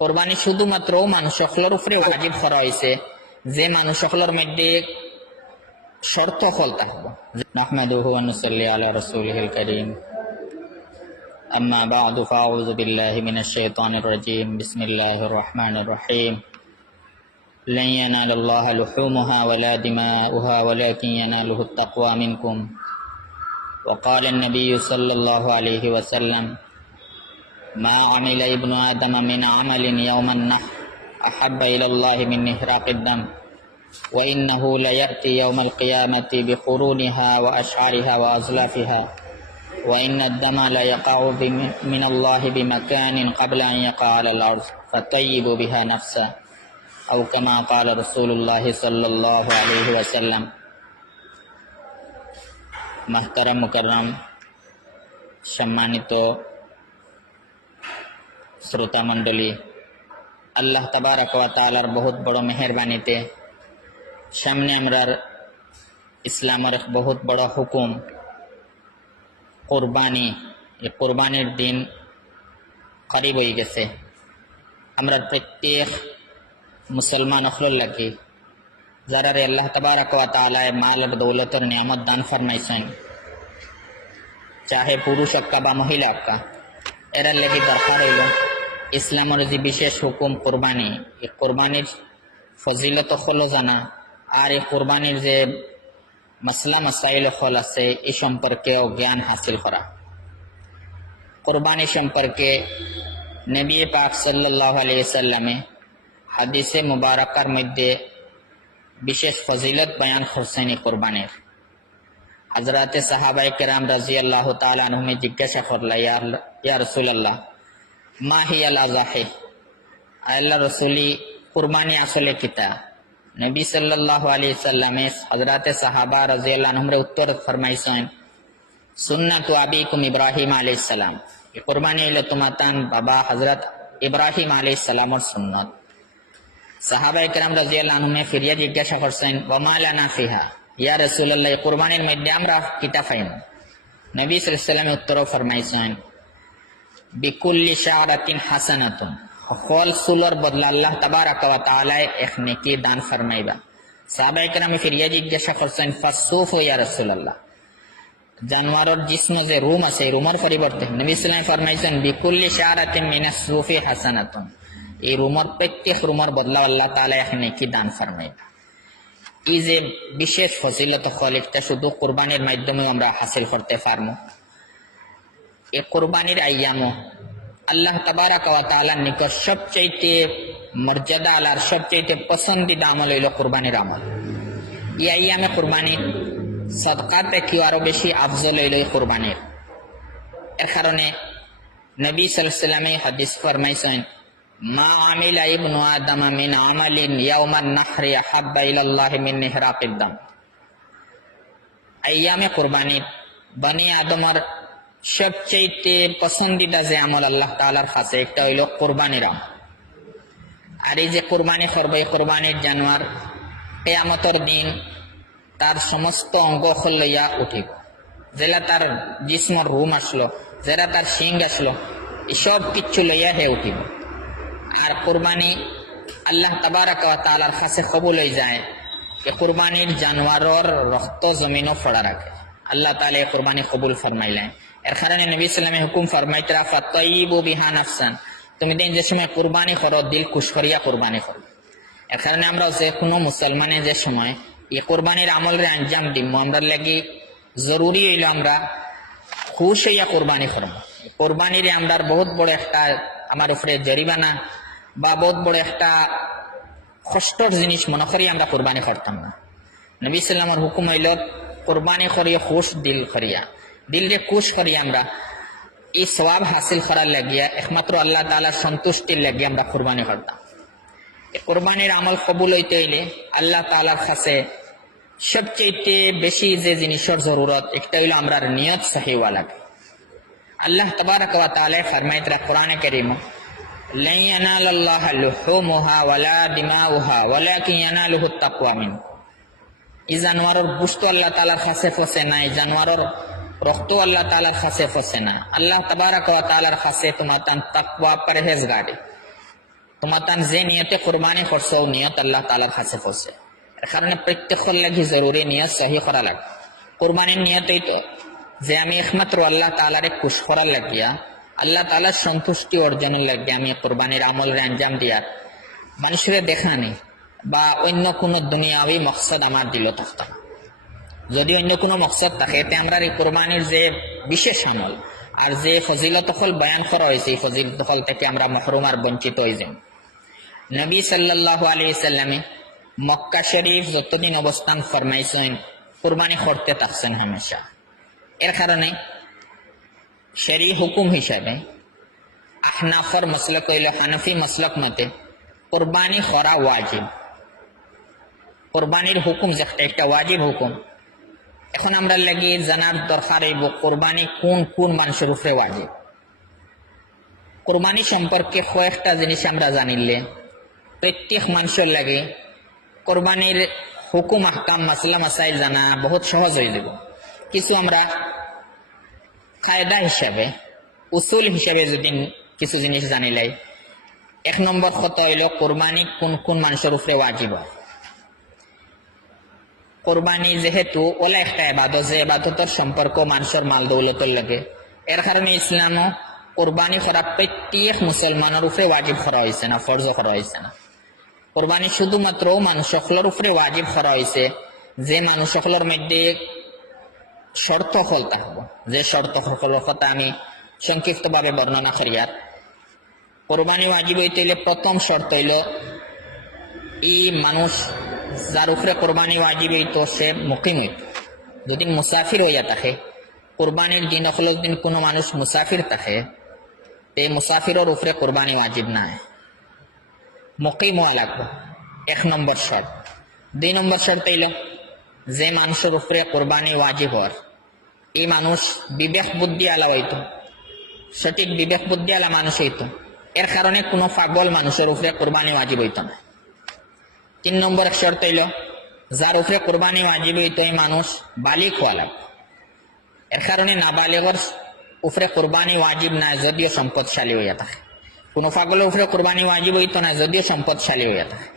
কোরবানি শুধুমাত্র মানুষ সকলের উপরে ওয়াজিব করা হয়েছে যে মানুষ সকলের মধ্যে শর্ত ফল থাকবো। নাহমাদুহু ওয়া নুসাল্লি আলা রাসূলিহিল কারীম। আম্মা বা'দু ফাআউযু বিল্লাহি মিনাশ শাইতানির রাজীম। বিসমিল্লাহির রহমানির রহিম। লান ইয়ানালাল্লাহা লুহুমুহা ওয়ালা দিমাউহা ওয়ালাকিন ইয়ানালুহুত তাকওয়া মিনকুম। ওয়া ক্বালা আন-নাবিয়্যু সাল্লাল্লাহু আলাইহি ওয়াসাল্লাম ما عمل ابن آدم من عمل يوم النحر أحب إلى الله من إحراق الدم وإنه ليأتي يوم القيامة بقرونها وأشعارها وأزلافها وإن الدم ليقع من الله بمكان قبل أن يقع على الأرض فطيب بها نفسه أو كما قال رسول الله صلى الله عليه وسلم। محترم মুকাররম সম্মানিত শ্রোতা মণ্ডলী, আল্লাহ তাবারাক ওয়া তাআলার বহুত বড় মেহেরবানিতে সামনে আমরার ইসলামের এক বহুত বড় হুকুম কোরবানি। এই কোরবানির দিন করিব হয়ে গেছে। আমরা প্রত্যেক মুসলমান অখলর লাগি যারা আল্লাহ তাবারাক ওয়া তাআলা মাল আর দৌলতের নিয়ামত দান ফরমাইছেন, চাহে পুরুষ আক্কা বা মহিলা আক্কা, এরা লেগে দরকার হইল ইসলামের যে বিশেষ হুকুম কোরবানি, এই কোরবানির ফজিলত হল জানা, আর এই কোরবানির যে মাসলা মাসাইল হল আছে এই সম্পর্কেও জ্ঞান হাসিল করা। কোরবানি সম্পর্কে নবী পাক সাল্লাল্লাহু আলাইহি ওয়াসাল্লামে হাদিসে মুবারাকার মধ্যে বিশেষ ফজিলত বয়ান করছেন এই কোরবানির। হযরতে সাহাবায়ে কেরাম রাদিয়াল্লাহু তাআলা আনহুম জিজ্ঞাসা করলা, ইয়া রাসূলুল্লাহ মা হিয়াল আযাহি, আল্লাহ রাসূলি কুরবানি আসলে কিতা? নবী সাল্লাল্লাহু আলাইহি ওয়াসাল্লামে হযরতে সাহাবা রাদিয়াল্লাহু আনহুম উত্তর ফরমাইছেন, সুন্নাতু আবিকুম ইব্রাহিম আলাইহিস সালাম, এই কুরবানি হলো তোমাতান বাবা হযরত ইব্রাহিম আলাইহিস সালামের সুন্নাত। সাহাবায়ে কেরাম রাদিয়াল্লাহু আনহুম ফিরিয়া জিজ্ঞাসা করছেন, ওয়া মা লানা ফিহা, ইয়া রাসূলুল্লাহ এই কুরবানির মধ্যে আমরা কিতা পাইব? নবী সাল্লাল্লাহু আলাইহি ওয়াসাল্লাম উত্তর ফরমাইছেন, বিকুল্লি শারাতিন হাসানাতুন, সকল চুলর বদলা আল্লাহ তাবারাক ওয়া তাআলা এক নেকি দান ফরমাইবা। সাহাবায়ে কেরাম ফিরিয়া জিজ্ঞাসা করছেন, ফাসসুফ ইয়া রাসূলুল্লাহ, জানোয়ারের জিসম যে রুম আছে রুমের পরিবর্তে নবী সাল্লাল্লাহু আলাইহি ওয়াসাল্লাম ফরমাইছেন, বিকুল্লি শারাতিন মিনাস সুফি হাসানাতুন, এই রুমের প্রত্যেক রুমের বদলা আল্লাহ তাআলা এক নেকি দান ফরমাইবা। এই যে বিশেষ ফজিলত হল, এটা শুধু কুরবানির মাধ্যমে আমরা হাসিল করতে পারবো। এই কুরবানির আইয়ামও আল্লাহ তাবারাক ওয়া তাআলার নিকট সবচাইতে মর্যাদা আলার সবচাইতে পছন্দিদা আমল হইল কুরবানির আমল। এই আইয়ামে কুরবানির সদকা থেকে আরো বেশি আফজল হইল এই কুরবানির। এর কারণে নবী সাল্লাল্লাহু আলাইহি ওয়াসাল্লাম হাদিস ফরমাইছেন, মা আমিলা ইবনু আদম মিন আমালিন ইয়াওমান নাহরি আহাব্বা ইলাল্লাহি মিন ইহরাকিদ দাম। আইয়ামে কুরবানি বনি আদমের সবচেয়ে পছন্দিদা যে আমল আল্লাহ তাআলার কাছে একটা হইল কুরবানির আমল। আর এই যে কুরবানি করবে, এই কুরবানির জানোয়ার কিয়ামতের দিন তার সমস্ত অঙ্গ লইয়া উঠিব, যেটা তার জিসমর রুম আসলো, যেটা তার শিং আসলো, এসব কিচ্ছু লইয়া হে উঠিব। আর কুরবানি আল্লাহ তাবারাক ওয়া তাআলার কাছে কবুল হয়ে যায়, এই কুরবানির জানোয়ারের রক্ত জমিনও ফড়া রাখে, আল্লাহ তাআলা এই কুরবানি কবুল ফরমাইলেন। এর কারণে নবী সাল্লাল্লাহু আলাইহি ওয়াসাল্লাম হুকুম ফরমাইতরা, ফাতাইবু বিহা নাফসান, তুমি দিন যে সময় কুরবানি করো দিল খুশ করিয়া কুরবানি করো। এর কারণে আমরা যে কোনো মুসলমানে যে সময় এই কুরবানির আমলের আঞ্জাম দিব, আমরা লাগি জরুরি হইল আমরা খুশ হইয়া কুরবানি করব। কুরবানির আমরা বহুত বড় একটা আমার উপরে জরিমানা বা বহুত বড় একটা কষ্টর জিনিস মনে করি আমরা কুরবানি করতাম না। নবী সাল্লাল্লাহু আলাইহি ওয়াসাল্লামের হুকুম হইল কুরবানি করিয়া খুশ দিল করিয়া, দিল রে খুশ করিয়া আমরা এই সওয়াব হাসিল করার লাগিয়া একমাত্র আল্লাহ তাআলার সন্তুষ্টির লাগিয়া আমরা কুরবানি করতাম। এই কুরবানির আমল কবুল হইতে হইলে আল্লাহ তাআলার কাছে সবচেয়ে বেশি যে জিনিসের জরুরত একটা হইল আমরার নিয়ত সহি হওয়া লাগে। আল্লাহ তাবারাক ওয়া তাআলা ফরমাইতরা কোরআনে কারীম, লা ইয়ানালাল্লাহু লুহুমুহা ওয়ালা দিমাউহা ওয়ালাকিন ইয়ানালুহুত তাকওয়া মিনকুম। এই জানোয়ারের গোশত আল্লাহ তাআলার কাছে পৌঁছে না, এই জানোয়ারের রক্ত আল্লাহ তাআলার কাছে পৌঁছে না। আল্লাহ তাবারাক ওয়া তাআলার কাছে তোমার তাকওয়া পরহেজগারি তোমাতান যে নিয়তে কোরবানি করছো নিয়ত আল্লাহ তাআলার কাছে পৌঁছে। এর কারণে প্রত্যেকের লাগি জরুরি নিয়ত সহি করা লাগে। কোরবানির নিয়ত এই তো যে আমি একমাত্র আল্লাহ তাআলারে খুশ করার লাগিয়া, আল্লাহ তাআলার সন্তুষ্টি অর্জনের লাগিয়া আমি কোরবানির আমলের আঞ্জাম দিয়া মানুষের দেখানি বা অন্য কোনো দুনিয়াবি মকসদ আমার দিল থাকতো না। যদি অন্য কোনো মকসদ থাকে এতে আমরা এই কোরবানির যে বিশেষ আমল আর যে ফজিলত হল বয়ান করা হয়েছে এই ফজিলত হল থেকে আমরা মহরুম আর বঞ্চিত হয়ে যাই। নবী সাল্লাল্লাহু আলাইহি সাল্লামে মক্কা শরীফ যতদিন অবস্থান ফরমাইছেন কোরবানি করতে থাকছেন হামেশা। এর কারণে শরী হুকুম হিসাবে আহনাফর মাসলাক হইল হানফি মাসলাক মতে কোরবানি করা ওয়াজিব। কোরবানির হুকুম যেটা একটা ওয়াজিব হুকুম। এখন আমরা লাগি জানার দরকার হইব কোরবানি কোন কোন মানুষের উপরে ওয়াজিব। কোরবানি সম্পর্কে কয়েকটা জিনিস আমরা জানিলে প্রত্যেক মানুষের লাগে কোরবানির হুকুম আহকাম মাসলা মাসাইল জানা বহুত সহজ হয়ে যাব। কিছু আমরা কায়দা হিসাবে উসুল হিসাবে যদি কিছু জিনিস জানিলাই, এক নম্বর কথা হইল কোরবানি কোন কোন মানুষের উপরে ওয়াজিব। কোরবানি যেহেতু ওলা একটা ইবাদত, যে ইবাদতের সম্পর্ক মানুষের মাল দৌলতের লাগে, এর কারণে ইসলামও কোরবানি করা প্রত্যেক মুসলমানের উপরে ওয়াজিব করা হয়েছে না, ফরজ করা হয়েছে না। কোরবানি শুধুমাত্র মানুষ সকলের উপরে ওয়াজিব করা হয়েছে যে মানুষ সকলের মধ্যে শর্ত হল থাকবো। যে শর্ত সকলের কথা আমি সংক্ষিপ্ত ভাবে বর্ণনা করি। আর কোরবানি ওয়াজিব হইতে হইলে প্রথম শর্ত হইল এই মানুষ যার উপরে কোরবানি ওয়াজিব হইতো সে মুকিম হইত। যদি মুসাফির হইয়া থাকে কোরবানির দিন হলের দিন কোনো মানুষ মুসাফির থাকে এই মুসাফিরের উপরে কোরবানি ওয়াজিব নাই, মুকিম হওয়া লাগবে, এক নম্বর শর্ত। দুই নম্বর শর্ত হইল যে মানুষের উপরে কোরবানি ওয়াজিব হওয়ার এই মানুষ বিবেক বুদ্ধি আলা হইতো, সঠিক বিবেক বুদ্ধি আলা মানুষ হইতো। এর কারণে কোনো পাগল মানুষের উপরে কোরবানি ওয়াজিব হইতো না। তিন নম্বর এক শর্ত হইল যার উপরে কোরবানি ওয়াজিব হইতো এই মানুষ বালিক হওয়া লাগবে। এর কারণে নাবালিগর উপরে কোরবানি ওয়াজিব নাই যদিও সম্পদশালী হইয়া থাকে। কোনো পাগলের উপরে কোরবানি ওয়াজিব হইতো না যদিও সম্পদশালী হইয়া থাকে।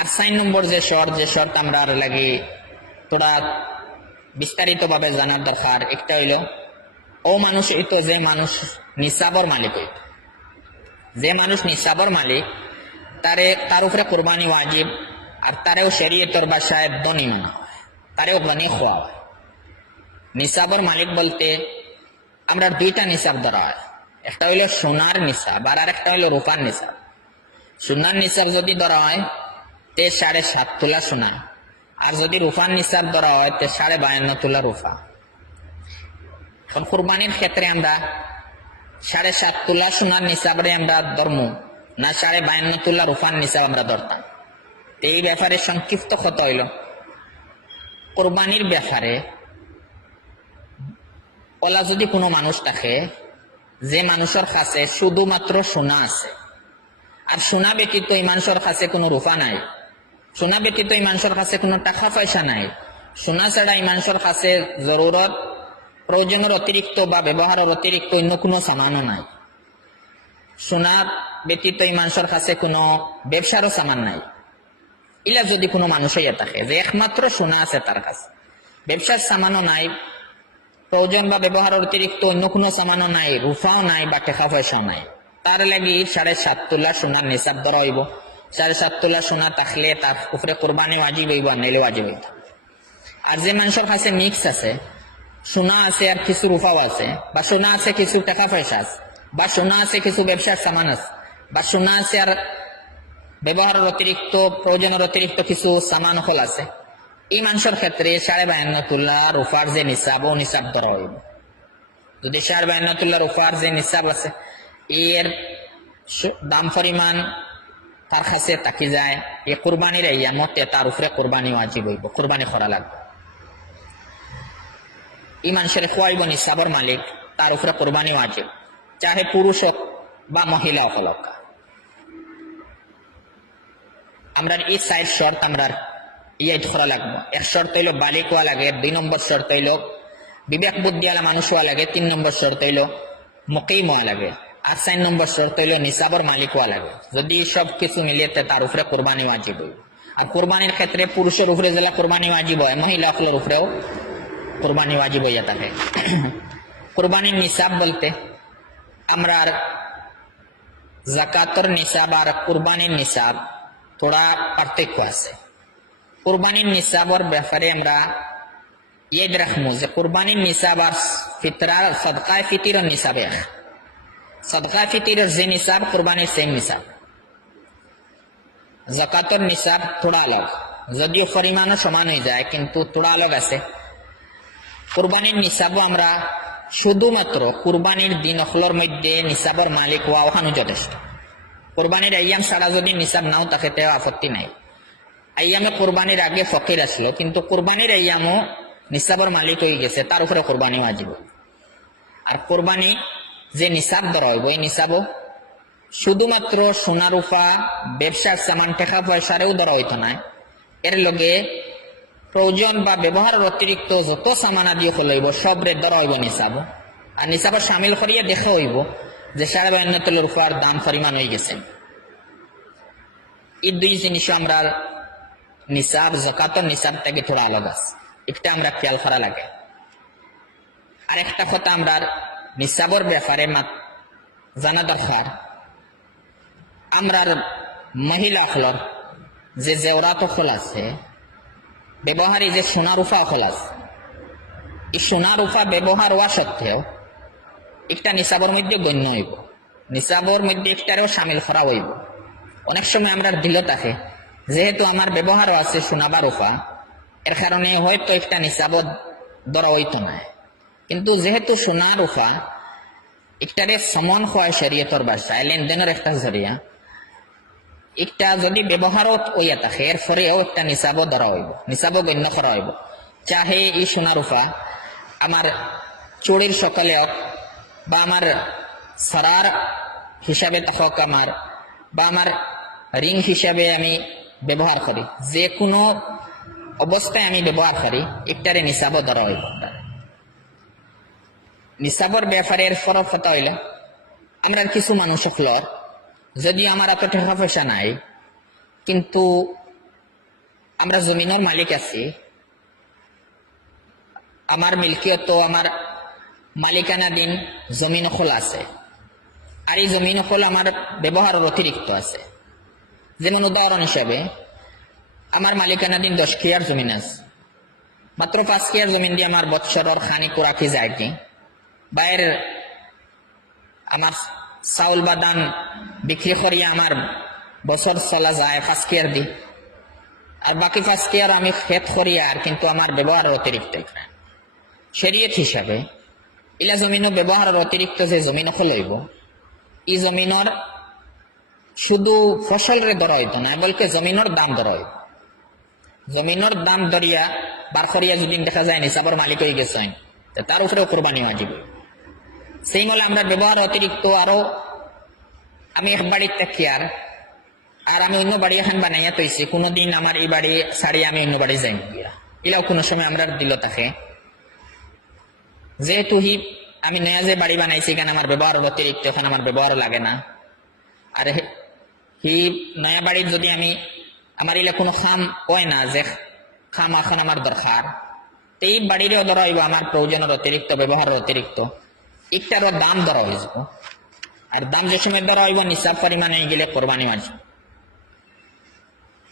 আর 4 নম্বর যে শর্ত আমরা লাগি তোরা বিস্তারিত ভাবে জানার দরকার, একটা হইল ও মানুষ হইতো যে মানুষ নিসাবর মালিক হইত। যে মানুষ নিসাবর মালিক তার উপরে কোরবানি ওয়াজিব, আর তারেও শরীয়তের ভাষায় ধনী মানা হয়, তারেও ধনী খোয়া হয়। নিসাবর মালিক বলতে আমরা দুইটা নিসাব ধরা হয়, একটা হইল সোনার নিসাব আর একটা হইল রূপার নিসাব। সোনার নিসাব যদি ধরা হয় তে 7.5 তোলা সোনা, আর যদি রূপার নিসাব ধরা হয় তে 52.5 তোলা রূপা। এখন কুরবানির ক্ষেত্রে আমরা 7.5 তোলা সোনার নিসাবরে আমরা ধর্ম না 52.5 তোলা রূপার নিসাব আমরা ধরতাম। এই ব্যাপারে সংক্ষিপ্ত কথা হইল কোরবানির ব্যাপারে ওলা যদি কোনো মানুষ থাকে যে মানুষের কাছে শুধুমাত্র সোনা আছে, আর সোনা ব্যতীত এই মানুষের কাছে কোনো রূপা নাই, সোনা ব্যতীত এই মানুষের কাছে কোনো টাকা পয়সা নাই, সোনা ছাড়া এই মানুষের কাছে জরুরত প্রয়োজনের অতিরিক্ত বা ব্যবহারের অতিরিক্ত অন্য কোনো সামানও নাই, সোনা ব্যতীত এই মানুষের কাছে কোনো ব্যবসারও সামান নাই, ইলা যদি কোনো মানুষ হইয়া থাকে যে একমাত্র সোনা আছে তার কাছে, ব্যবসার সামানও নাই, প্রয়োজন বা ব্যবহারের অতিরিক্ত অন্য কোনো সামানও নাই, রূপাও নাই বা টাকা পয়সাও নাই, তার লাগি 7.5 তোলা সোনার নিসাব ধরা হইব। 7.5 তোলা সোনা থাকলে তার উপরে কোরবানি ওয়াজিব হইব, নাইলে ওয়াজিব হইব। আর যে মানুষের কাছে মিক্স আছে, সোনা আছে আর কিছু রূপাও আছে, বা সোনা আছে কিছু টাকা পয়সা আছে, বা সোনা আছে কিছু ব্যবসার সামান আছে, বা সোনা আছে আর ব্যবহারের অতিরিক্ত প্রয়োজনের অতিরিক্ত কিছু সামান হল আছে, এই মানুষের ক্ষেত্রে 52.5 তোলা রূপার যে নিসাব ও নিসাব ধরা হইব। যদি 52.5 তোলা রূপার যে নিসাব আছে এর দাম পরিমাণ তার কাছে তাকি যায়, এই কোরবানির এই মতে তার উপরে কোরবানি ওয়াজিব হইব, কোরবানি করা লাগবে। এই মানুষের খোয়াইব নিসাবর মালিক, তার উপরে কোরবানি ওয়াজিব, চাহে পুরুষ হোক বা মহিলা হোক। আমরা এই 4 শর্ত আমরা ইয়াইট করা লাগবো। এক শর্ত হইল বালিক হওয়া লাগে, 2 নম্বর শর্ত হইল বিবেক বুদ্ধি আলা মানুষ হওয়া লাগে, 3 নম্বর শর্ত হইল মুকিম হওয়া লাগে, আর 4 নম্বর শর্ত হইল নিসাবর মালিক হওয়া লাগে। যদি সব কিছু মিলিয়ে তার উপরে কোরবানি ওয়াজিব হইব। আর কোরবানির ক্ষেত্রে পুরুষের উপরে যেটা কোরবানি ওয়াজিব হয়, মহিলা সকলের উপরেও কোরবানি ওয়াজিব হইয়া থাকে। কোরবানির নিসাব বলতে আমরা জাকাতর নিসাব আর কোরবানির নিসাব থোড়া পার্থক্য আছে। কোরবানির নিসাবর ব্যাপারে আমরা ইয়াদ রাখবো যে কোরবানির নিসাব আর ফিতরার সদকায়ে ফিতিরের নিসাবে, সদকায়ে ফিতিরের যে নিসাব কোরবানির সেম নিসাব। জাকাতর নিসাব থোড়া আলাদা, যদিও পরিমাণও সমান হয়ে যায় কিন্তু থোড়া আলাদা আছে। কোরবানির নিসাবও আমরা শুধুমাত্র কোরবানির দিন অখলর মধ্যে নিসাবর মালিক হওয়া ওখানে যথেষ্ট। কোরবানির আইয়াম ছাড়া যদি নিসাব নাও থাকে তেও আপত্তি নাই। আইয়ামে কোরবানির আগে ফকির আসলো কিন্তু কোরবানির আইয়ামও নিসাবর মালিক হয়ে গেছে, তার উপরে কোরবানি ওয়াজিব। আর কোরবানি যে নিসাব ধরা হইব এই নিসাবও শুধুমাত্র সোনা রূপা ব্যবসার সামান টাকা পয়সারেও ধরা হইতো না, এর লগে প্রয়োজন বা ব্যবহারের অতিরিক্ত যত সামান আদি হইব সবরে ধরা হইব নিসাব। আর নিসাবর সামিল করিয়া দেখা হইব যে 52 রূপার দাম পরিমাণ হয়ে গেছে। এই দুই জিনিস আমরা নিসাব জাকাতর নিসাব থেকে থোড়া আলাদা আছে, একটা আমরা খেয়াল করা লাগে। আর একটা কথা আমরা নিসাবর ব্যাপারে জানা দরকার, আমরা মহিলা হলর যে জেওরাত হল আছে, ব্যবহারী যে সোনা রূপা হল আছে, এই সোনা রূপা ব্যবহার হওয়া সত্ত্বেও একটা নিসাবর মধ্যে গণ্য হইব, নিসাবর মধ্যে একটারেও সামিল করা হইব। অনেক সময় আমরা দিল থাকে যেহেতু আমার ব্যবহারও আছে সোনা বা রূপা, এর কারণে হয়তো একটা নিসাবর ধরা হইতো না, কিন্তু যেহেতু সোনা রূপা একটারে সমন হয় শরীয়তের ভাষায় লেনদেনের একটা জরিয়া, একটা যদি ব্যবহারও হইয়া থাকে এর ফলেও একটা নিসাবও ধরা হইব, নিসাবও গণ্য করা হইব। চাহে এই সোনা রূপা আমার চুরির সকালে হোক বা আমার সরার হিসাবে থাক আমার, বা আমার রিং হিসাবে আমি ব্যবহার করি, যে কোনো অবস্থায় আমি ব্যবহার করি, একটারে নিসাবও ধরা হইব। নিসাবর ব্যাপারের ফরক কথা হইল আমরা কিছু মানুষ হলর যদি আমার এত টাকা পয়সা নাই কিন্তু আমরা জমিনের মালিক আছি, আমার মিল্কিয়ত আমার মালিকানাধীন জমিন অকল আছে, আর এই জমিন অকল আমার ব্যবহারের অতিরিক্ত আছে। যেমন উদাহরণ হিসাবে আমার মালিকানাধীন 10 কিয়ার জমিন আছে, মাত্র 5 কিয়ার জমিন দিয়ে আমার বৎসরের খানি কুরাকি যায় কি, বাইর আমার চাউল বা ধান বিক্রি করিয়া আমার বছর চলা যায় 5 কিয়ার দি, আর বাকি 5 কিয়ার আমি খেত করিয়া আর কিন্তু আমার ব্যবহারের অতিরিক্ত। শরীয়ত হিসাবে ইলা জমিনের ব্যবহারের অতিরিক্ত যে জমিন হইব, এই জমিনের শুধু ফসলরে ধরা হইতো না, বলকে জমিনের দাম ধরা হইব। জমিনের দাম ধরিয়া বার করিয়া যদি দেখা যায় নিসাবর মালিক হয়ে গেছে তার উপরেও কোরবানি ওয়াজিব। সেই মলে আমরা ব্যবহার অতিরিক্ত আরো আমি এক বাড়ির থাকিয়ার আর আমি অন্য বাড়ি এখন বানাইয়া তৈছি, কোনোদিন আমার এই বাড়ি ছাড়িয়ে আমি অন্য বাড়ি যাই গিয়া, এলাও কোনো সময় আমরা দিল থাকে যেহেতু আমি নয়া যে বাড়ি বানাইছি এখানে আমার ব্যবহার অতিরিক্ত, এখানে আমার ব্যবহার লাগে না। আর নয়া বাড়ির যদি আমি আমার এলা কোনো খাম হয় না যে খাম এখন আমার দরকার, এই বাড়িরও ধরা হইব আমার প্রয়োজনের অতিরিক্ত ব্যবহারের অতিরিক্ত, একটারও দাম ধরা হয়ে যাব। আর দাম যে সময় ধরা হইব নিসাব পরিমাণ হয়ে গেলে কোরবানি আসবে।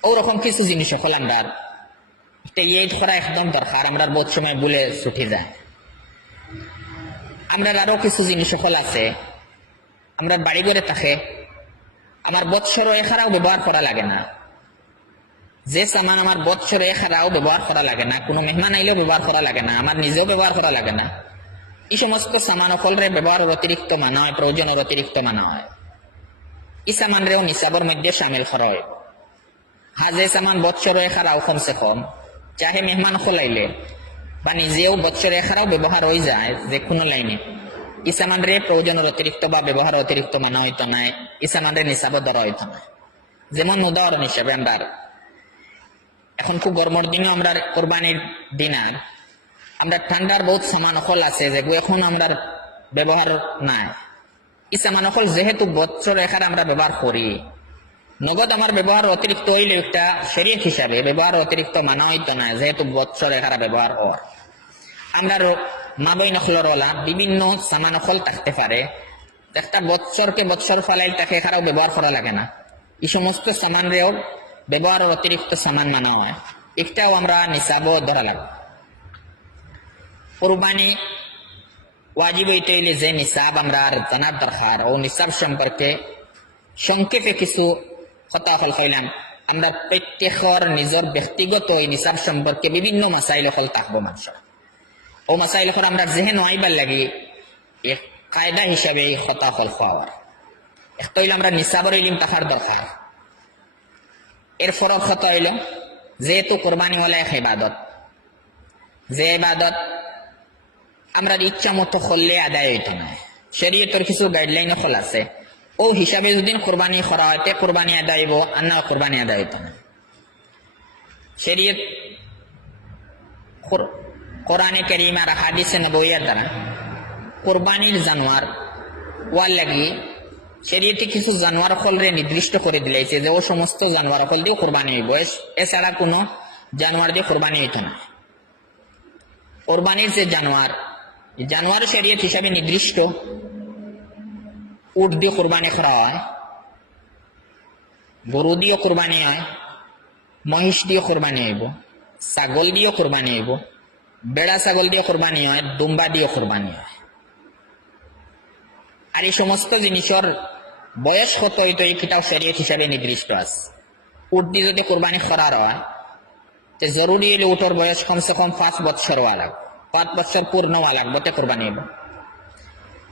ওরকম কিছু জিনিস সকল আমরা এই করা একদম দরকার, আমরা বহুত সময় বলে ছুটে যায়। আমরা আরো কিছু জিনিস সকল আছে আমরা বাড়ি ঘরে থাকে আমার বৎসর এখারাও ব্যবহার করা লাগে না, যে সামান আমার বৎসর এখারাও ব্যবহার করা লাগে না, কোনো মেহমান আইলেও ব্যবহার করা লাগে না, আমার নিজেও ব্যবহার করা লাগে না, এই সমস্ত সামান সকলরে ব্যবহারের অতিরিক্ত মানা হয়, প্রয়োজনের অতিরিক্ত মানা হয়। এই সামানরেও নিসাবর মধ্যে সামিল করা হয়। হ্যাঁ, যে সামান বৎসর এখারাও কমসে কম চাহে মেহমান খোলাইলে বা নিজেও বৎসর এখারাও ব্যবহার হয়ে যায় যে কোনো লাইনে, এই সামানরে প্রয়োজনের অতিরিক্ত বা ব্যবহার অতিরিক্ত মানা হইতো না, এই সামানরে নিসাবও ধরা হইতো না। যেমন উদাহরণ হিসাবে আমরা এখন খুব গরমের দিনে আমরা কোরবানির দিনার আমরা ঠান্ডার বহুত সামান সকল আছে যেগুলো এখন আমরা ব্যবহার নাই, ই সামান হল যেহেতু বছর এখার আমরা ব্যবহার করি, নগদ আমার ব্যবহার অতিরিক্ত হইলে একটা শরীয়ত হিসাবে ব্যবহার অতিরিক্ত মানা হইতো না, যেহেতু বছর এখারা ব্যবহার হওয়ার। আমরা মা বই নখলর ওলা বিভিন্ন সামান হল থাকতে পারে, একটা বছরকে বছর ফলাইল তাকে এখারাও ব্যবহার করা লাগে না। এই সমস্ত সামান রেও ব্যবহারের অতিরিক্ত সামান মানা হয়, একটাও আমরা নিসাবও ধরা লাগবে। কুরবানি ওয়াজিব হইতে হইলে যে নিসাব আমরা জানার দরকার, ও নিসাব সম্পর্কে সংক্ষেপে কিছু কথা হইলাম। আমরা প্রত্যেকের নিজের ব্যক্তিগত এই নিসাব সম্পর্কে বিভিন্ন মাসাইল হল থাকবো মানুষের, ও মাসাইল হল আমরা যেহেন আইবার লাগি এক কায়দা হিসাবে এই কথা হল খাওয়ার। একটা হইলে আমরা নিসাবের ইলিম থাকার দরকার। এর ফরক কথা হইল যেহেতু কোরবানি হলো এক ইবাদত, যে ইবাদত আমরা ইচ্ছা মতো করলে আদায় হইতো না, শরীয়তের কিছু গাইডলাইন হল আছে, ও হিসাবে যদি কোরবানি করা হয় কোরবানি আদায় হইব, আর না কোরবানি আদায় হইতো না। শরীয়ত কোরআনে কারীম আর হাদিসে নবওয়ির দ্বারা কোরবানির জানোয়ার ওয়ার লাগি শরীয়তে কিছু জানোয়ার হলরে নির্দিষ্ট করে দিলাইছে যে ও সমস্ত জানোয়ার হল দিয়ে কোরবানি হইব, এছাড়া কোনো জানোয়ার দিয়ে কোরবানি হইতো না। কোরবানির যে জানোয়ার শরীয়ত হিসাবে নির্দিষ্ট, উট দিয়ে কোরবানি করা হয়, গরু দিয়ে কোরবানি হয়, মহিষ দিয়ে কোরবানি হইব, ছাগল দিয়ে কোরবানি হইব, বেড়া ছাগল দিয়ে কোরবানি হয়, দুম্বা দিয়ে কোরবানি হয়। আর এই সমস্ত জিনিসের বয়স কত হইতো এইটাও শরীয়ত হিসাবে নির্দিষ্ট আছে। উট দিয়ে যদি কোরবানি করার হয় তো জরুরি হইলে উটের বয়স কমসে কম 5 বছর হওয়া লাগবে, 5 বছর পূর্ণ হওয়া লাগবে তে কোরবানি হইব।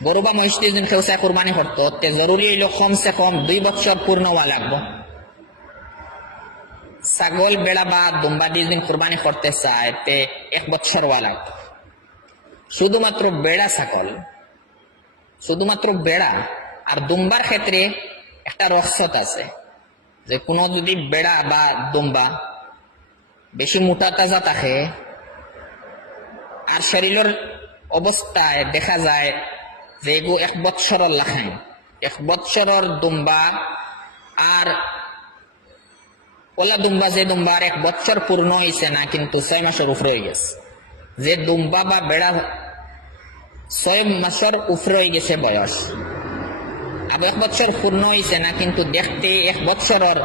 গরু বা মহিষ দিয়ে যদি কেউ কোরবানি করতো তে জরুরি হইল কমসে কম 2 বছর পূর্ণ হওয়া লাগবে। ছাগল বেড়া বা দুম্বা দিয়ে যদি কোরবানি করতে চায় তে 1 বছর হওয়া লাগবে। শুধুমাত্র বেড়া ছাগল, শুধুমাত্র বেড়া আর দুম্বার ক্ষেত্রে একটা রহস্যত আছে, যে কোনো যদি বেড়া বা দুম্বা বেশি মোটা তাজা থাকে আর শরীরের অবস্থায় দেখা যায় যে এগু 1 বছরের লাখান, 1 বছরের দুম্বা আর ওলা দুম্বা, যে দুম্বার 1 বছর পূর্ণ হয়েছে না কিন্তু 6 মাসের উপরে হয়ে গেছে, যে দুম্বা বা বেড়া 6 মাসের উপরে হয়ে গেছে বয়স, আবার 1 বছর পূর্ণ হয়েছে না কিন্তু দেখতে 1 বছরের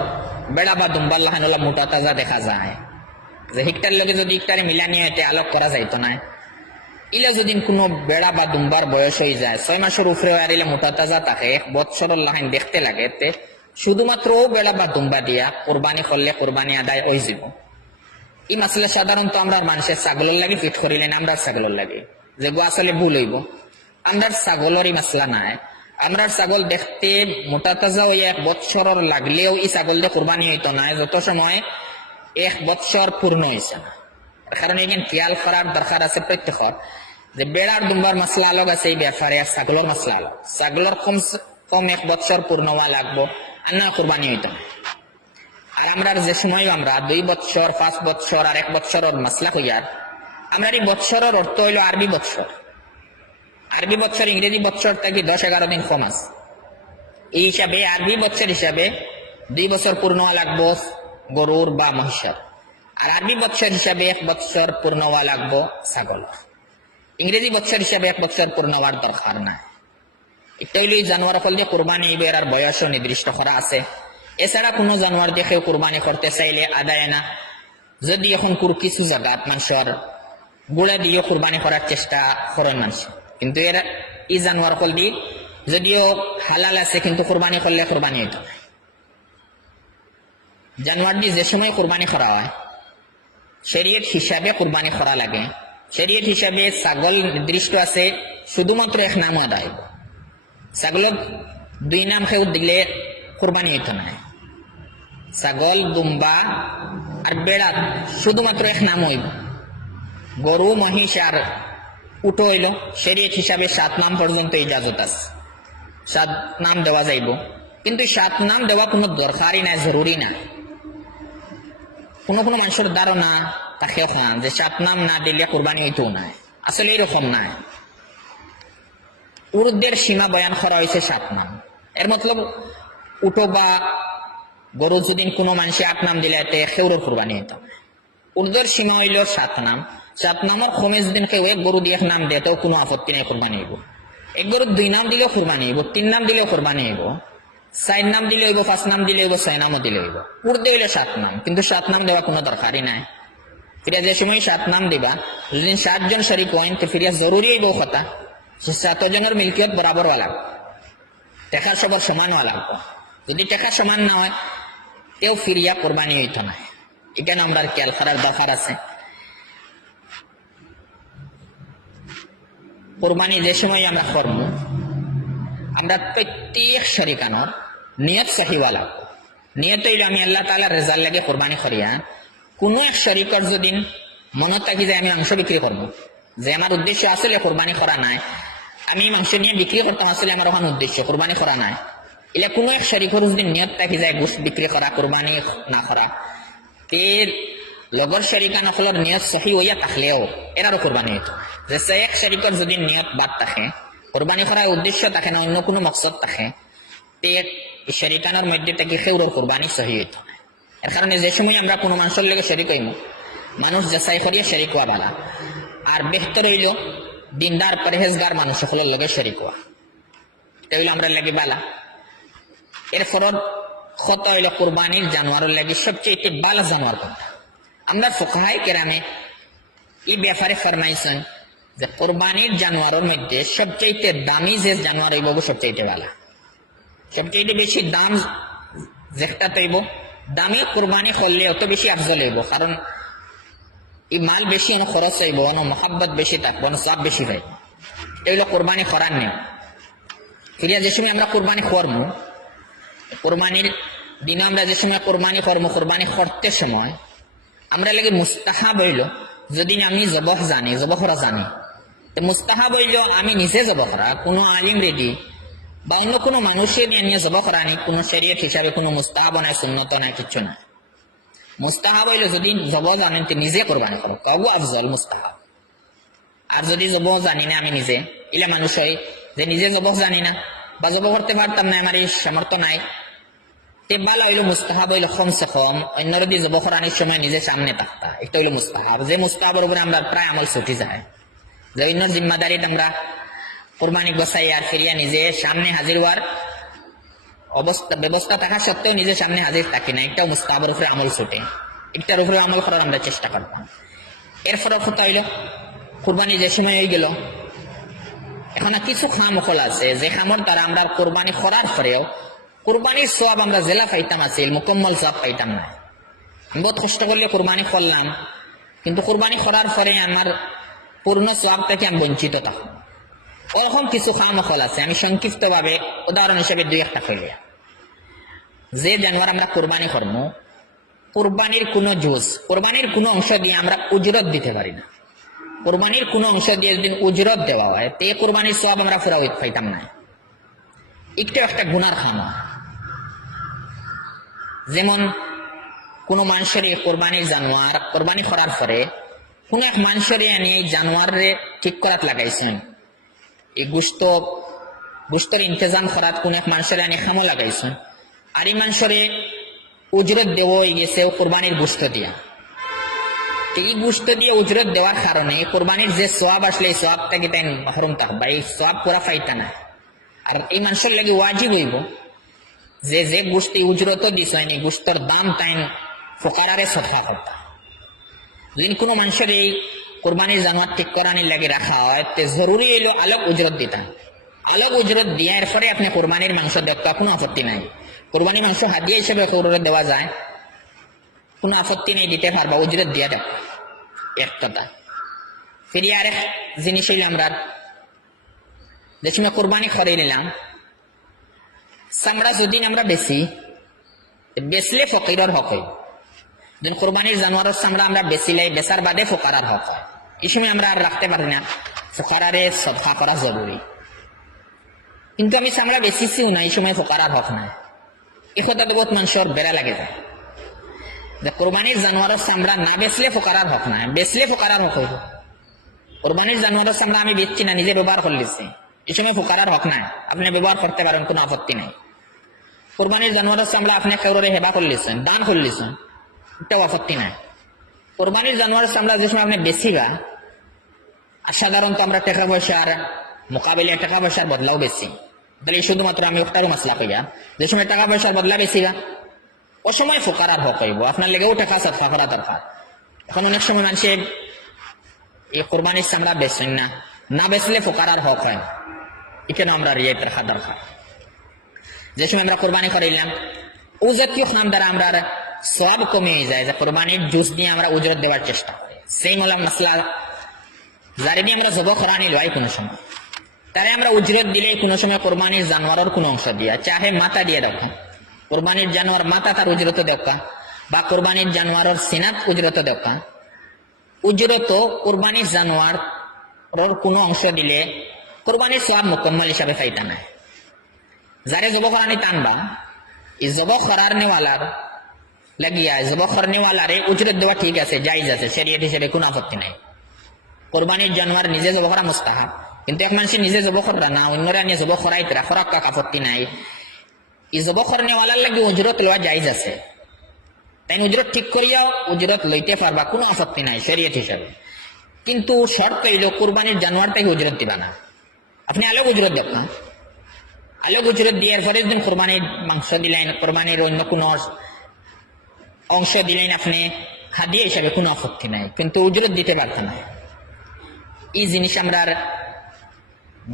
বেড়া বা দুম্বার লাখান ওলা মোটা তাজা দেখা যায়, যে হিকটার লগে যদি হিকটারে মিলানি হইতে আলোক করা যাইতো না। ইলা যদি কোনো বেড়া বা দুম্বার বয়স হয়ে যায় 6 মাসের উপরে আর ইলা মোটা তাজা থাকে 1 বছরের লাখান দেখতে লাগে, তে শুধুমাত্র ও বেড়া বা দুম্বা দিয়া কোরবানি করলে কোরবানি আদায় হয়ে যাব। এই মাসলা সাধারণত আমরা মানুষের ছাগলের লাগে ফিট করিলেন, আমরা ছাগলের লাগে যেগুলো আসলে ভুল হইব। আমরা ছাগলের এই মাসলা নাই, আমরা ছাগল দেখতে মোটা তাজা হয়ে 1 বছরের লাগলেও এই ছাগল দিয়ে কোরবানি হইতো না যত সময় 1 বছর পূর্ণ হয়েছে না। কারণ এখানে খেয়াল করার দরকার আছে প্রত্যেকের, যে বেড়ার দুম্বার মাসলা আলোক আছে এই ব্যাপারে, আর ছাগলের মাসলা আলোক। ছাগলের কম 1 বছর পূর্ণ হওয়া লাগবো, আর না কোরবানি হইতো না। আর আমরা যে সময় আমরা 2 বছর 5 বছর আর 1 বছরের মাসলা হইয়ার, আমরা এই বছরের অর্থ হইল আরবি বছর। আরবি বছর ইংরেজি বছর থেকে 10-11 দিন কম আছে। এই হিসাবে আরবি বছর হিসাবে 2 বছর পূর্ণ হওয়া লাগবো গরুর বা মহিষের, আর আরবি বছর হিসাবে 1 বছর পূর্ণ হওয়া লাগবো ছাগল। ইংরেজি বছর হিসাবে 1 বছর পূর্ণ হওয়ার দরকার নাই। এটা হইল এই জানোয়ার ফল দিয়ে কোরবানি হইবে, আর বয়সও নির্দিষ্ট করা আছে। এছাড়া কোনো জানোয়ার দেখে কোরবানি করতে চাইলে আদায় না। যদি এখন কিছু জায়গাত মানুষের গুড়া দিয়ে কোরবানি করার চেষ্টা করেন মানুষ, কিন্তু এর এই জানোয়ার ফল দিয়ে যদিও হালাল আছে কিন্তু কোরবানি করলে কোরবানি হইতো না। জানোয়ার দিয়ে যে সময় কোরবানি করা হয় শরীয়ত হিসাবে কোরবানি করা লাগে। শরীয়ত হিসাবে ছাগল নির্দিষ্ট আছে, শুধুমাত্র 1 নাম আদায়। ছাগলের 2 নাম কেউ দিলে কোরবানি হইতো না। ছাগল, দুম্বা আর বেড়া শুধুমাত্র 1 নাম হইব। গরু, মহিষ আর উট হইল শরীয়ত হিসাবে 7 নাম পর্যন্ত ইজাজত আছে, 7 নাম দেওয়া যাইব। কিন্তু 7 নাম দেওয়া কোনো দরকারই নাই, জরুরি না। কোনো কোনো মানুষের ধারণা তাকে যে 7 নাম না দিলে কোরবানি হইতো না, আসলে এরকম নাই। উর্দের সীমা বয়ান করা হয়েছে 7 নাম। এর মতলব উটো বা গরু যদি কোনো মানুষে 8 নাম দিলে এতে খেউরের কুরবানি হইত। উর্দের সীমা হইল 7 নাম। 7 নামের কমে যদি কেউ এক গরু দিয়ে 1 নাম দেয় তো কোনো আপত্তি নেই, কুরবানি হইব। এক গরু 2 নাম দিলেও কুরবানি হইব, 3 নাম দিলেও কুরবানি হইব, 4 নাম দিলে হইব, 5 নাম দিলে হইব, 6 নামও দিলে হইব। উর্দে হইলে 7 নাম, কিন্তু 7 নাম দেওয়া কোনো দরকারই নাই। ফিরিয়া যে সময় 7 নাম দিবা, যদি 7 জন শরিক হইন তো ফিরিয়া জরুরি হইব কথা যে 7 জনের মিলকিয়ত বরাবর হওয়া লাগবে, টাকা সবার সমান হওয়া লাগবে। যদি টাকা সমান না হয় তেও ফিরিয়া কোরবানি হইত না। এখানে আমরা খেয়াল করার দরকার আছে। কোরবানি যে সময় আমরা করবো, আমরা প্রত্যেক শরিকানোর নিয়ত সহিওয়া লাগবে। নিয়ত হইলে আমি আল্লাহ তাআলা রেজাল্ট লাগে কোরবানি করিয়া, কোনো এক শরিকর যদি মনে থাকি যে আমি মাংস বিক্রি করবো, যে আমার উদ্দেশ্য আসলে কোরবানি করা নাই, আমি মাংস নিয়ে বিক্রি করতাম, আসলে আমার ওখানে উদ্দেশ্য কোরবানি করা নাই, এলে কোনো এক শরিকর যদি নিয়ত থাকি যায় গোশত বিক্রি করা, কোরবানি না করা, তে লগর শরিকা নকলের নিয়ত সহি হইয়া থাকলেও এরারও কোরবানি হইতো। যে এক শরিকর যদি নিয়ত বাদ থাকে, কোরবানি করার উদ্দেশ্য থাকে না, অন্য কোনো মকসদ থাকে, তে শরিকানোর মধ্যে থেকে খেউরের কোরবানি সহি হইতো। এর কারণে যে সময় আমরা কোনো মানুষের লেগে শরিক হইম, মানুষ যাচাই করিয়া শরিক হওয়া বালা। আর বেহতর হইল দিনদার পরহেজগার মানুষ সকলের লগে শরিক হওয়া, এটা হইল আমরা লাগে বালা। এর ফরত কত হইল কোরবানির জানোয়ারের লাগে সবচেয়ে বালা জানোয়ার কোনটা। আমরা ফুকাহায়ে কেরামে এই ব্যাপারে ফরমাইছেন যে কোরবানির জানোয়ারের মধ্যে সবচেয়ে দামি যে জানোয়ার হইব সবচেয়ে বালা, সবচেয়ে বেশি দাম যেটা তৈব দামি কোরবানি করলে অত বেশি আফজল হইব। কারণ এই মাল বেশি খরচ হইব, মহাব্বত বেশি থাকবো, সব বেশি পাইব। এটা হইল কোরবানি করার নিয়ম। ফিরিয়া যে সময় আমরা কোরবানি করবো, কোরবানির দিনে আমরা যে সময় কোরবানি করবো, কোরবানি করতে সময় আমরা লাগে মুস্তাহাব হইল, যদি আমি জবহ জানি, জবহ করা জানি, তো মুস্তাহাব হইল আমি নিজে জবহ করা, কোনো আলিম রেডি বা অন্য কোনো মানুষের নিয়ে জবহ করা নেই, কোনো শরীয়ত হিসাবে কোনো মুস্তাহাব নাই, সুন্নত নাই, কিচ্ছু নাই। মুস্তাহাব হইল যদি জবহ জানেন তো নিজে কোরবানি করো, তবু আফজল মুস্তাহাব। আর যদি জবহ জানি না আমি নিজে, এলে মানুষ হয় যে নিজে জবহ জানি না বা জবহ করতে পারতাম না, আমার এই সামর্থ্য নাই, তে বালা হইল মুস্তাহাব হইল কমসে কম অন্য যদি জবহ করানোর সময় নিজে সামনে থাকতা, এটা হইল মুস্তাহাব। যে মুস্তাহাবের উপরে আমরা প্রায় আমল ছুটি যায়, যে অন্য জিম্মাদারিত আমরা কোরবানি বসাই আর ফিরিয়া নিজে সামনে হাজির হওয়ার অবস্থা ব্যবস্থা থাকা সত্ত্বেও নিজে সামনে হাজির থাকি না, একটাও মুস্তাহাবের উপরে আমল ছুটে, একটার উপরে আমল করার আমরা চেষ্টা করতাম। এর ফরক হতে হইল কোরবানি যে সময় হয়ে গেল, এখন কিছু খামখল আছে যে খামর দ্বারা আমরা কোরবানি করার পরেও কোরবানির সওয়াব আমরা জেলা পাইতাম আছিল, মুকম্মল সওয়াব পাইতাম না। আমি বহুত কষ্ট করলে কোরবানি করলাম, কিন্তু কোরবানি করার পরে আমার পূর্ণ সওয়াব থেকে আমি বঞ্চিত থাকবো। ওরকম কিছু খামখল আছে, আমি সংক্ষিপ্ত ভাবে উদাহরণ হিসেবে 2-1টা কইলে। যে জানোয়ার আমরা কোরবানি করবো, কোরবানির কোনো জুজ, কোরবানির কোনো অংশ দিয়ে আমরা উজরত দিতে পারি না। কোরবানির কোনো অংশ দিয়ে যদি উজরত দেওয়া হয় তে কোরবানির সওয়াব আমরা পুরা পাইতাম না। একটু একটা গুনার খামা, যেমন কোন মানুষের কোরবানির জানোয়ার কোরবানি করার পরে কোন এক মানুষের এনে এই জানোয়ারে ঠিক করাত লাগাইছেন, এই গোশতের ইন্তজাম করাত কোন এক মানুষের এনে খামো লাগাইছেন, আর এই মানুষের উজরত দেওয়া হয়ে গেছে কোরবানির গোশত দিয়া। এই গোশত দিয়ে উজরত দেওয়ার কারণে কোরবানির যে সওয়াব আসলে এই সওয়াব থেকে তাই মাহরুম থাকবা, এই সওয়াব পুরা পাইতা না। আর এই মানুষের লাগে ওয়াজিব হইব যে যে গোশতে উজরত দিছ এই গোশতের দাম তাই ফোকারারে সদকা করতা। যদি কোনো মানুষের এই কোরবানির জানোয়ার ঠিক করানির লাগে রাখা হয় তে জরুরি হইল আলোক উজরত দিতাম। আলোক উজরত দিয়ে এরপরে আপনি কোরবানির মাংস দেওয়া কোনো আপত্তি নাই। কোরবানির মাংস হাদিয়া হিসেবে উজরত দেওয়া যায়, কোনো আপত্তি নেই, দিতে পারবা, উজরত দিয়া দেব এক কথা। ফিরিয়ে আরেক জিনিস হইল আমরা যে সময় কোরবানি করে নিলাম, চামড়া যদি আমরা বেচলে ফকিরের হক হইব। যদি কোরবানির জানোয়ারের চামড়া আমরা বেচিলে বেচার বাদে ফোকারার হক হয়, এই সময় আমরা আর রাখতে পারি না, ফোকারারে সদকা করা জরুরি। কিন্তু আমি চামড়া বেচিছিও না, এই সময় ফোকারার হক নাই, এই কথাতে বহুত মানুষের বেড়া লাগে যায় যে কোরবানির জানোয়ারের চামড়া না বেচলে ফোকারার হক নাই, বেচলে ফোকারার হক হইব। কোরবানির জানোয়ারের চামড়া আমি বেচছি না, নিজে ব্যবহার করলিছি, এই সময় ফুকারার হক নাই, আপনি ব্যবহার করতে পারেন, কোনো আপত্তি নাই। কোরবানির জানোয়ারের চামড়া আপনি কাউরে হেবা করলিছেন, দান করলিছেন, এটাও আপত্তি নাই। কোরবানির জানোয়ারের চামড়া যে সময় আপনি বেশিবা, আর সাধারণত আমরা টাকা পয়সার মোকাবিলে টাকা পয়সার বদলাও বেশি, তাহলে শুধুমাত্র আমি ওটারও মাসলা কইয়া, যে সময় টাকা পয়সার বদলা বেশিবা ও সময় ফুকারার হক হইব, আপনার লেগেও টাকা সৎকা করা দরকার। এখন অনেক সময় মানুষে এই কোরবানির চামড়া বেচেন না, না বেচলে ফুকারার হক হয়, এখানে আমরা রিয়ায়ত রাখা দরকার। যে সময় আমরা কোরবানি করাইলাম, ও জাতীয় খাম দ্বারা আমরা সব কমে যায়, যে কোরবানির জুস দিয়ে আমরা উজরত দেওয়ার চেষ্টা করি। সেই মোলাম মশলা যারে দিয়ে আমরা জব খরানি লয়, কোনো সময় তারে আমরা উজরত দিলে কোনো সময় কোরবানির জানোয়ারের কোনো অংশ দিয়া, চাহে মাথা দিয়ে দেখা, কোরবানির জানোয়ার মাথা তার উজরত দেখা, বা কোরবানির জানোয়ারের সিনাত উজরত দেখা, উজরত কোরবানির জানোয়ার কোনো অংশ দিলে কোরবানির সব মুকম্মল হিসাবে ফাইতা নাই। যারে জব খরানি টানবা, এই জব খরার নেওয়ালার লাগিয়া জব খরনেওয়ালারে উজরত দেওয়া ঠিক আছে, জায়েজ আছে, শরীয়ত হিসেবে কোনো আপত্তি নাই। কোরবানির জানোয়ার নিজে জব করা মুস্তাহাব, কিন্তু এক মানুষ নিজে জব করা না, অন্যরা নিয়ে জব খরাইতরা খরাক কাক আপত্তি নাই। এই জব খরনেওয়ালার লাগি উজরত লওয়া জায়েজ আছে, তাই উজরত ঠিক করিয়াও উজরত লইতে পারবা, কোনো আপত্তি নাই শরীয়ত হিসাবে। কিন্তু শর্ত হইল কোরবানির জানোয়ার তাই উজরত দিবা না, আপনি আলোক উজরত দেব না, আলোক উজরত দিয়ে পরের দিন কোরবানির মাংস দিলেন, কোরবানির অন্য কোনো অংশ দিলেন আপনি খাদিয়া হিসাবে, কোনো আপত্তি নাই, কিন্তু উজরত দিতে পারতেন না। এই জিনিস আমরা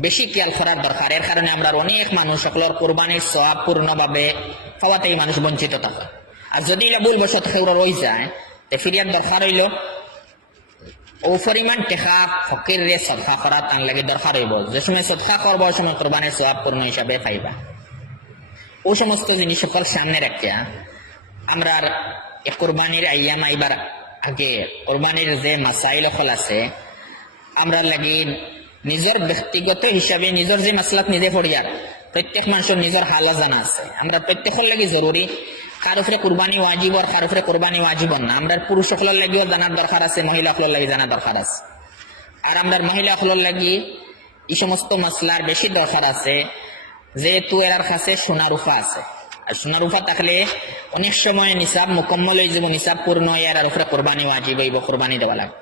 বেশি খেয়াল করার দরকার। এর কারণে আমরা অনেক মানুষ সকলের কোরবানির সওয়াব পূর্ণভাবে পাওয়াতেই মানুষ বঞ্চিত থাকে। আর যদি এটা ভুল বশত খেউরা রয়ে যায়, তো ফিরিয়ার দরকার হইল ও পরিমাণ টেকা ফকির রে সদকা করা তার লাগে দরকার হইব। যে সময় সদকা করবো ওই সময় কোরবানির সওয়াব পূর্ণ হিসাবে পাইবা। ও সমস্ত জিনিস সকল সামনে রাখিয়া আমরা কোরবানির আইয়াম আইবার আগে কোরবানির যে মাসাইল সকল আছে আমরা লাগি নিজের ব্যক্তিগত হিসাবে নিজের যে মাসলাত নিজে পড়িয়ার, প্রত্যেক মানুষের নিজের হালা জানা আছে। আমরা প্রত্যেকের লাগি জরুরি, কার উপরে কোরবানি ওয়াজিব আর কার উপরে কোরবানি ওয়াজিব না। আমরা পুরুষ সকলের লাগিও জানার দরকার আছে, মহিলা সকলের লাগি জানার দরকার আছে। আর আমরা মহিলা সকলের লাগি এই সমস্ত মাসলার বেশি দরকার আছে, যেহেতু এর কাছে সোনা রূপা আছে। আর সোনা রূপা থাকলে অনেক সময় নিসাব মুকম্মল হয়ে যাব, নিসাব পূর্ণ এর উপরে কোরবানি ওয়াজিব হইব, কোরবানি দেওয়া লাগবে।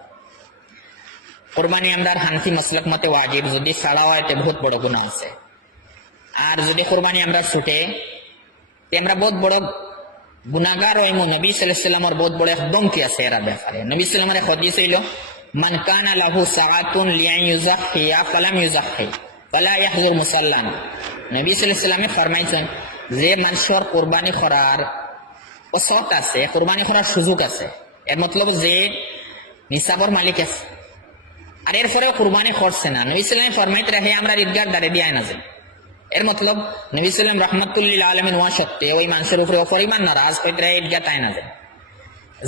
কোরবানি আমরা হানফি মাসলাক মতে ওয়াজিব, যদি ছাড়া হয় তো বহুত বড় গুনাহ আছে। আর যদি কোরবানি আমরা ছুটে আমরা বহুত বড় গুনাহগার হইব। নবী সাল্লাল্লাহু আলাইহি ওয়াসাল্লামের বহুত বড় একদম কি আছে এর ব্যাপারে। নবী সাল্লাল্লাহু আলাইহি ওয়াসাল্লামের হাদিস হইল, মান কানা লাহু সাআতুন লিআন ইউযাহিয়া ফালাম ইউযাহি ফালা ইয়াহজুর মুসাল্লান। নবী সাল্লাল্লাহু আলাইহি ওয়াসাল্লামে ফরমাইছেন যে মানুষের কোরবানি করার ওসত আছে, কোরবানি করার সুযোগ আছে, এর মতলব যে নিসাবর মালিক আছে, আর এরপরে কোরবানি করছে না, নবী সাল্লাল্লাহু ফরমাইতে রাখে আমরা ঈদগাহ দাঁড়ে দিয়ে না যায়। এর মতলব নবী সাল্লাল্লাহু রাহমাতুল্লিল আলামিন ওয়া সত্ত্বে ওই মানুষের উপরে পরিমাণ নারাজ হইতে রাখে ঈদগাহ তাই না যায়।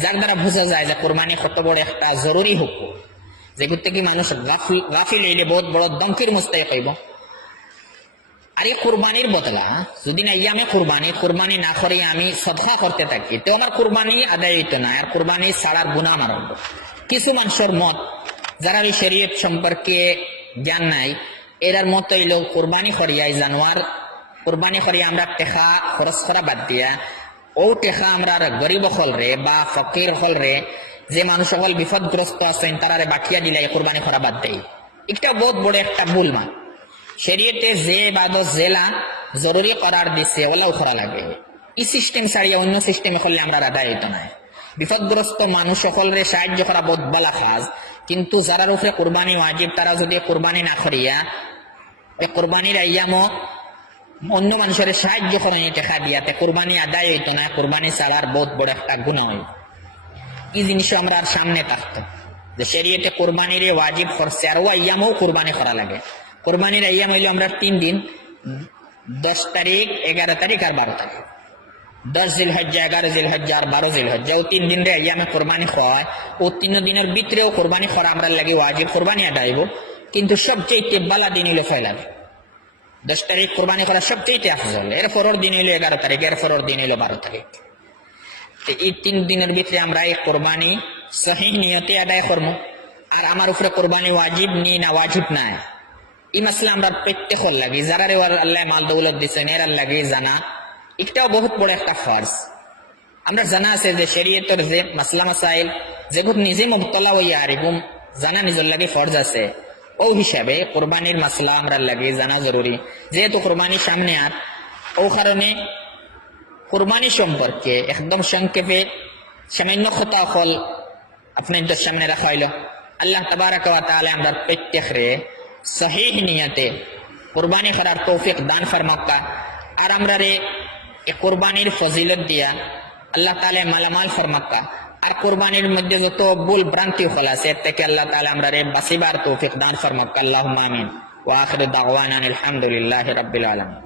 যার দ্বারা বোঝা যায় যে কোরবানি কত বড় একটা জরুরি হুকুম, যেগুলো কি মানুষ গাফিল হইলে বহুত বড় দমকির মুস্তাহিক হইব। আর এই কোরবানির বদলা যদি না আমি কোরবানি না করে আমি সদকা করতে থাকি, তো আমার কোরবানি আদায় হইতো না, আর কোরবানি ছাড়ার গুনাহ আমার হইব। কিছু মানুষের মত, যারা এই শরীয়ত সম্পর্কে জ্ঞান নাই, এরার মত হইল কোরবানি করিয়াই জানোয়ার কোরবানি করিয়া আমরা টেকা খরচ করা বাদ দিয়া ও টেকা আমরা গরিব হল রে বা ফকির হল রে, যে মানুষ সকল বিপদগ্রস্ত আছেন তারারে বাঠিয়া দিলাই কোরবানি করা বাদ দেয়। এটা বহুত বড় একটা ভুল মান। শরীয়তে যে বাদ জেলা জরুরি করার দিছে ওলাও করা লাগে। এই সিস্টেম ছাড়িয়ে অন্য সিস্টেমে করলে আমরা আদায় হইতো না। বিপদগ্রস্ত মানুষ সকলরে সাহায্য করা বহুত বালা কাজ, কিন্তু যারার উপরে কোরবানি ওয়াজিব তারা যদি কোরবানি না করিয়া ওই কোরবানির আইয়ামও অন্য মানুষের সাহায্য করে টাকা দিয়াতে কোরবানি আদায় হইতো না, কোরবানি ছাড়ার বহুত বড় একটা গুনাহ হইত। এই জিনিসও আমরা আর সামনে থাকতো যে শরীয়তে কোরবানির ওয়াজিব করছে, আর ও আইয়ামও কোরবানি করা লাগে। কোরবানির আইয়াম হইল আমরা 3 দিন, 10 তারিখ, 11 তারিখ আর 12 তারিখ। 10 জিলহজ্জা, 11 জিলহজ্জা আর 12 জিলহজ্জা, ও 3 দিন রে আইয়ামে কোরবানি হয়। ও 3 দিনের ভিতরেও কোরবানি করা আমরা লাগে ওয়াজিব, কোরবানি আদায় হইব। কিন্তু সবচেয়ে বালা দিন হইল ফেলার 10 তারিখ কোরবানি করা সবচেয়ে আফজল। এর পরের দিন হইল 11 তারিখ, এর পরের দিন হইল 12 তারিখ। এই 3 দিনের ভিতরে আমরা এই কোরবানি সহিহ নিয়তে আদায় করবো। আর আমার উপরে কোরবানি ওয়াজিব নি না ওয়াজিব নাই, এই মাসলা আমরা প্রত্যেকের লাগে, যারা আল্লাহ মাল দৌলত দিচ্ছেন এর লাগে জানা এটাও বহুত বড় একটা ফরজ। আমরা জানা আছে যে শরীয়তের যে মাসলা মাসাইল যেগুলো নিজে মুবতলা হইয়া আরিগুম জানা নিজের লাগে ফরজ আছে, ও হিসাবে কোরবানির মাসলা আমরা লাগে জানা জরুরি। যেহেতু কোরবানির সামনে আর ও কারণে কোরবানি সম্পর্কে একদম সংক্ষেপে সামান্য কথা ফল আপনাদের সামনে রাখা হইল। আল্লাহ তাবারাক ওয়া তাআলা আমরা প্রত্যেকরে সহিহ নিয়তে কোরবানি করার তৌফিক দান ফরমাক্কা, আর আমরা রে এই কোরবানির ফজিলত দিয়া আল্লাহ তাআলা মালামাল ফরমাক্কা, আর কোরবানির মধ্যে যত ভুল ভ্রান্তি হল আছে এর থেকে আল্লাহ তাআলা আমরা রে বাঁচিবার তৌফিক দান ফরমাক্কা। আল্লাহুম্মা আমিন। ওয়া আখিরু দাওয়ানা আলহামদুলিল্লাহি রাব্বিল আলামিন।